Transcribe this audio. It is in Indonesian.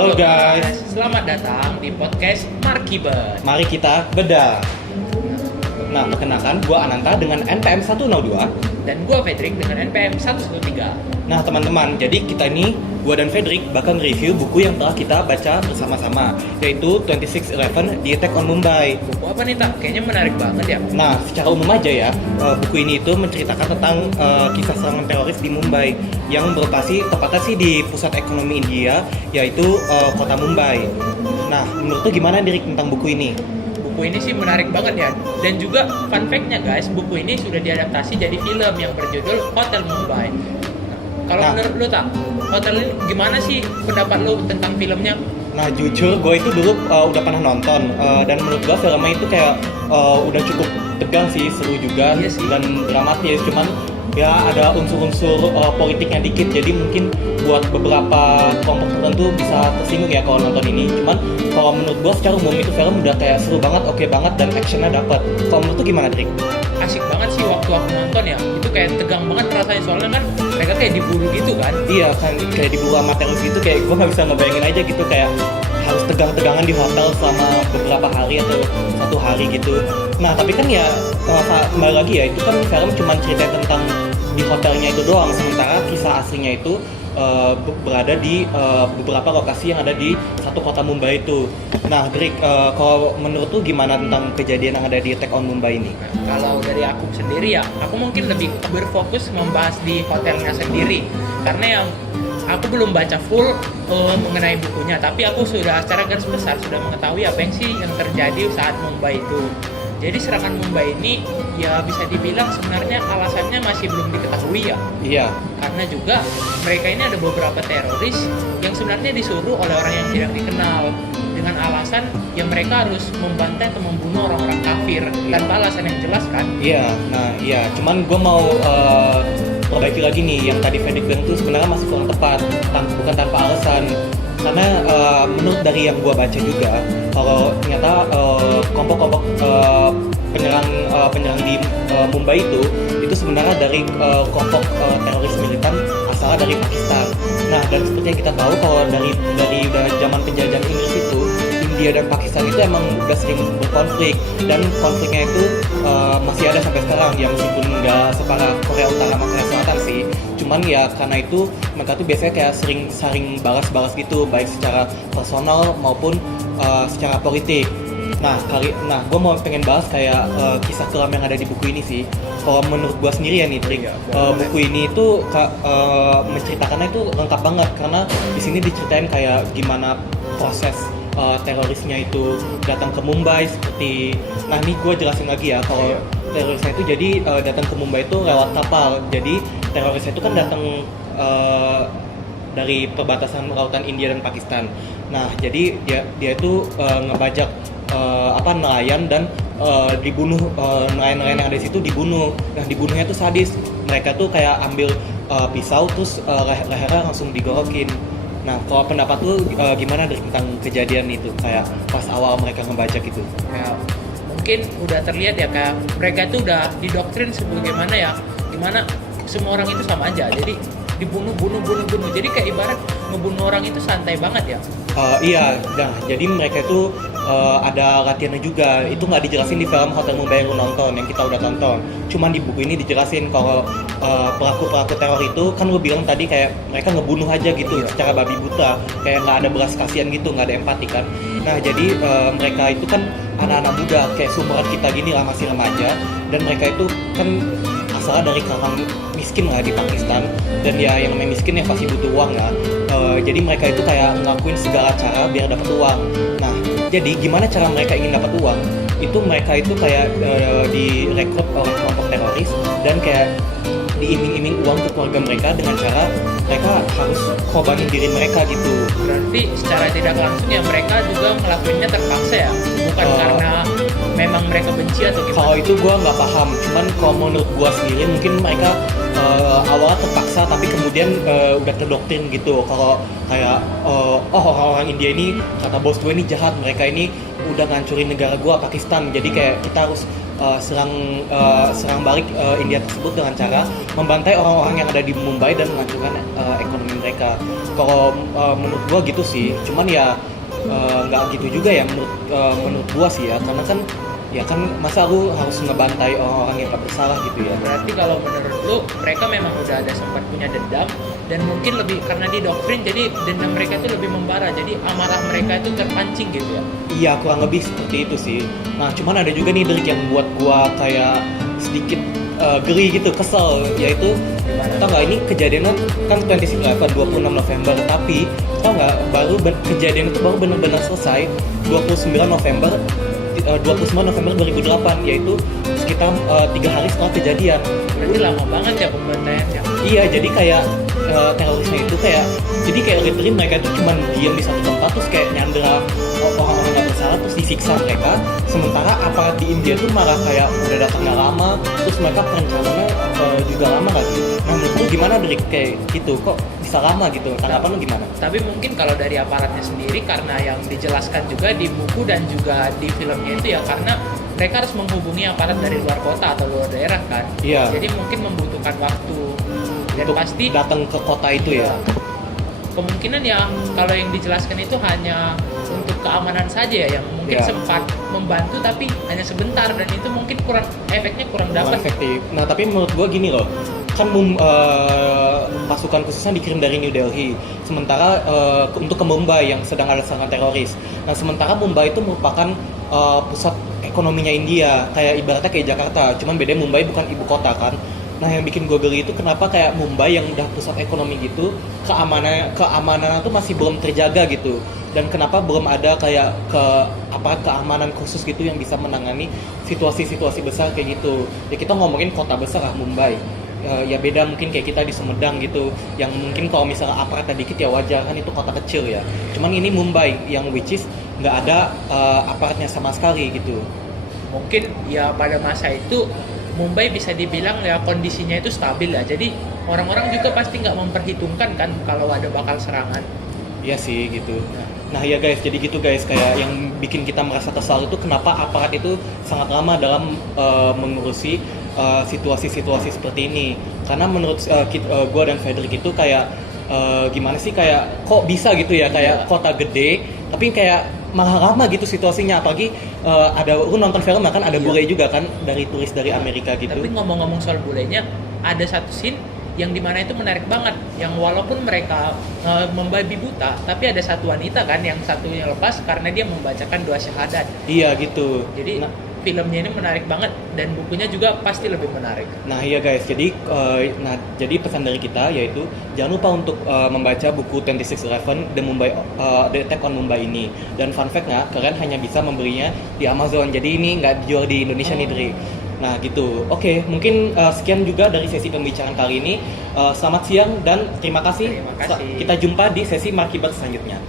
Halo guys, selamat datang di podcast Markiber. mari kita bedah. Nah, perkenalkan, gue Ananta dengan NPM 102. Dan gue Fedrik dengan NPM 113. Nah teman-teman, jadi kita ini, gue dan Fedrik bakal nge-review buku yang telah kita baca bersama-sama, yaitu 2611 The Attack on Mumbai. Buku apa nih Tak? Kayaknya menarik banget ya. Nah, secara umum aja ya, buku ini itu menceritakan tentang kisah serangan teroris di Mumbai yang berlokasi tepatnya sih di pusat ekonomi India, yaitu kota Mumbai. Nah, menurut lu gimana Dirik tentang buku ini? Buku ini sih menarik banget ya. Dan juga fun fact-nya guys, buku ini sudah diadaptasi jadi film yang berjudul Hotel Mumbai. Kalau menurut lu Tak, Hotel ini gimana sih pendapat lu tentang filmnya? Nah jujur gue itu dulu udah pernah nonton dan menurut gue filmnya itu kayak udah cukup tegang sih, seru juga. Iya sih. Dan dramatis, cuman ya ada unsur-unsur politiknya dikit, jadi mungkin buat beberapa kelompok tertentu bisa tersinggung ya kalau nonton ini. Cuman kalau menurut gue secara umum itu film udah kayak seru banget, oke banget, dan actionnya dapet. Kalau menurut tuh gimana Trik? Asik banget sih waktu aku nonton ya. Itu kayak tegang banget rasanya, soalnya kan mereka kayak diburu gitu kan. Iya kan, kayak diburu sama teroris gitu, kayak gue nggak bisa ngebayangin aja gitu, kayak harus tegang-tegangan di hotel selama beberapa hari atau satu hari gitu. Nah tapi kan ya kembali lagi ya, itu kan film cuma cerita tentang di hotelnya itu doang, sementara kisah aslinya itu berada di beberapa lokasi yang ada di satu kota Mumbai itu. Nah, Drik, kalau menurut tuh gimana tentang kejadian yang ada di Attack on Mumbai ini? Kalau dari aku sendiri ya, aku mungkin lebih berfokus membahas di hotelnya sendiri, karena yang aku belum baca full mengenai bukunya, tapi aku sudah secara garis besar sudah mengetahui apa yang sih yang terjadi saat Mumbai itu. Jadi serangan Mumbai ini ya bisa dibilang sebenarnya alasannya masih belum diketahui ya. Iya. Karena juga mereka ini ada beberapa teroris yang sebenarnya disuruh oleh orang yang tidak dikenal dengan alasan yang mereka harus membantai atau membunuh orang-orang kafir tanpa alasan yang jelas kan. Iya, nah iya, cuman gue mau perbaiki lagi nih, yang tadi Fedrik bilang tuh sebenarnya masih kurang tepat, bukan tanpa alasan. Karena menurut dari yang gue baca juga, kalau ternyata kelompok-kelompok penyerang di Mumbai itu sebenarnya dari kelompok teroris militan asalnya dari Pakistan. Nah, dan seperti yang kita tahu, kalau dari zaman penjajahan Inggris itu, India dan Pakistan itu emang udah sering berkonflik, dan konfliknya itu masih ada sampai sekarang ya, meskipun nggak separah Korea Utara sama Korea Selatan sih. Cuman ya karena itu mereka tuh biasanya kayak sering balas-balas gitu, baik secara personal maupun secara politik. Nah, gue mau pengen bahas kayak kisah kelam yang ada di buku ini sih. Kalau menurut gue sendiri ya nih, Trik, buku ini itu menceritakannya itu lengkap banget, karena di sini diceritain kayak gimana proses terorisnya itu datang ke Mumbai seperti. Nah, ini gue jelasin lagi ya, kalau terorisnya itu jadi datang ke Mumbai itu lewat kapal. Jadi terorisnya itu kan datang dari perbatasan lautan India dan Pakistan. Nah, jadi dia itu ngebajak nelayan dan dibunuh, nelayan-nelayan yang ada di situ dibunuh. Nah, dibunuhnya tuh sadis. Mereka tuh kayak ambil pisau terus lehernya langsung digorokin. Nah, kalau pendapat tuh gimana dari tentang kejadian itu, kayak pas awal mereka ngebajak itu? Ya, mungkin udah terlihat ya, kayak mereka tuh udah didoktrin sebagaimana ya, gimana semua orang itu sama aja, jadi dibunuh. Jadi kayak ibarat ngebunuh orang itu santai banget ya. Iya, nah jadi mereka itu ada latihannya juga. Itu nggak dijelasin di film Hotel Mumbai yang lu nonton, yang kita udah tonton. Cuman di buku ini dijelasin kalau pelaku teror itu kan lu bilang tadi kayak mereka ngebunuh aja gitu, secara babi buta, kayak nggak ada belas kasihan gitu, nggak ada empati kan. Nah jadi mereka itu kan anak-anak muda, kayak seumuran kita gini lah, masih remaja, dan mereka itu kan asalnya dari kalangan miskin lah di Pakistan, dan ya yang namanya miskin ya pasti butuh uang ya. Jadi mereka itu kayak ngelakuin segala cara biar dapat uang. Nah, jadi gimana cara mereka ingin dapat uang? Itu mereka itu kayak direkrut oleh kelompok teroris dan kayak diiming-iming uang ke keluarga mereka dengan cara mereka harus korbanin diri mereka gitu. Berarti secara tidak langsung ya mereka juga ngelakuinnya terpaksa ya, bukan karena memang mereka benci atau gimana? Kalau itu gue nggak paham, cuman kalau menurut gue sendiri mungkin mereka awalnya terpaksa, tapi kemudian udah terdoktrin gitu. Kalau kayak orang-orang India ini, kata bos gue ini jahat, mereka ini udah ngancurin negara gue Pakistan, jadi kayak kita harus serang balik India tersebut dengan cara membantai orang-orang yang ada di Mumbai dan menghancurkan ekonomi mereka. Kalau menurut gua gitu sih, cuman ya nggak gitu juga ya menurut gua sih ya, karena kan ya kan masa lu harus ngebantai orang-orang yang tak bersalah gitu ya. Berarti kalau menurut lu mereka memang udah ada sempat punya dendam dan mungkin lebih karena didoktrin jadi dendam mereka itu lebih membara, jadi amarah mereka itu terpancing gitu ya. Iya, kurang lebih seperti itu sih. Nah, cuman ada juga nih trik yang buat gua kayak sedikit geli gitu, kesel, yaitu tau nggak, ini kejadiannya kan 26 November, tapi tau nggak, kejadian itu baru benar-benar selesai 29 November 2008, yaitu sekitar 3 hari setelah kejadian. Berarti lama banget ya pembantaiannya. Iya, jadi kayak terorisme itu kayak literally mereka itu cuma diam di satu tempat terus kayak nyandera orang-orang nggak bersalah terus disiksa mereka. Sementara aparat di India tuh malah kayak udah datangnya lama, terus mereka perencanaannya juga lama lagi. Nah, menurut lu gimana dari kayak gitu? Kok bisa lama gitu? Tanggapan lu gimana? Tapi mungkin kalau dari aparatnya sendiri, karena yang dijelaskan juga di buku dan juga di filmnya itu ya, karena mereka harus menghubungi aparat dari luar kota atau luar daerah kan. Iya. Jadi mungkin membutuhkan waktu dan Untuk pasti datang ke kota itu ya. kemungkinan ya kalau yang dijelaskan itu hanya untuk keamanan saja ya, yang mungkin Iya. sempat membantu tapi hanya sebentar, dan itu mungkin efeknya kurang Kurang dapat. efektif. Nah, tapi menurut gua gini loh, kan pasukan khususnya dikirim dari New Delhi, sementara untuk ke Mumbai yang sedang ada serangan teroris. Nah, sementara Mumbai itu merupakan pusat ekonominya India, kayak ibaratnya kayak Jakarta, cuman beda Mumbai bukan ibu kota kan. Nah, yang bikin gue geli itu kenapa kayak Mumbai yang udah pusat ekonomi gitu, keamanan itu masih belum terjaga gitu, dan kenapa belum ada kayak keamanan khusus gitu yang bisa menangani situasi-situasi besar kayak gitu. Ya kita ngomongin kota besar lah Mumbai. Ya beda mungkin kayak kita di Sumedang gitu, yang mungkin kalau misalnya aparatnya dikit ya wajar kan, itu kota kecil ya. Cuman ini Mumbai yang which is nggak ada aparatnya sama sekali gitu. Mungkin ya pada masa itu Mumbai bisa dibilang ya kondisinya itu stabil ya, jadi orang-orang juga pasti nggak memperhitungkan kan kalau ada bakal serangan. Iya sih gitu. Nah ya guys, jadi gitu guys, kayak yang bikin kita merasa kesal itu kenapa aparat itu sangat lama dalam mengurusi situasi-situasi seperti ini. Karena menurut gue dan Frederick itu kayak gimana sih, kayak kok bisa gitu ya, kayak kota gede tapi kayak malah lama gitu situasinya. Apalagi lu nonton film kan ada bule juga kan dari turis dari Amerika gitu. Tapi ngomong-ngomong soal bulenya, ada satu scene yang dimana itu menarik banget, yang walaupun mereka membabi buta, tapi ada satu wanita kan yang satunya lepas karena dia membacakan doa syahadat. Iya gitu. Jadi filmnya ini menarik banget dan bukunya juga pasti lebih menarik. Nah iya guys, jadi pesan dari kita yaitu jangan lupa untuk membaca buku 2611 The Attack on Mumbai ini. Dan fun fact-nya, kalian hanya bisa membelinya di Amazon, jadi ini nggak dijual di Indonesia nih Dri. Nah gitu. Oke, mungkin sekian juga dari sesi pembicaraan kali ini. Selamat siang dan terima kasih. Terima kasih. Kita jumpa di sesi Markibat selanjutnya.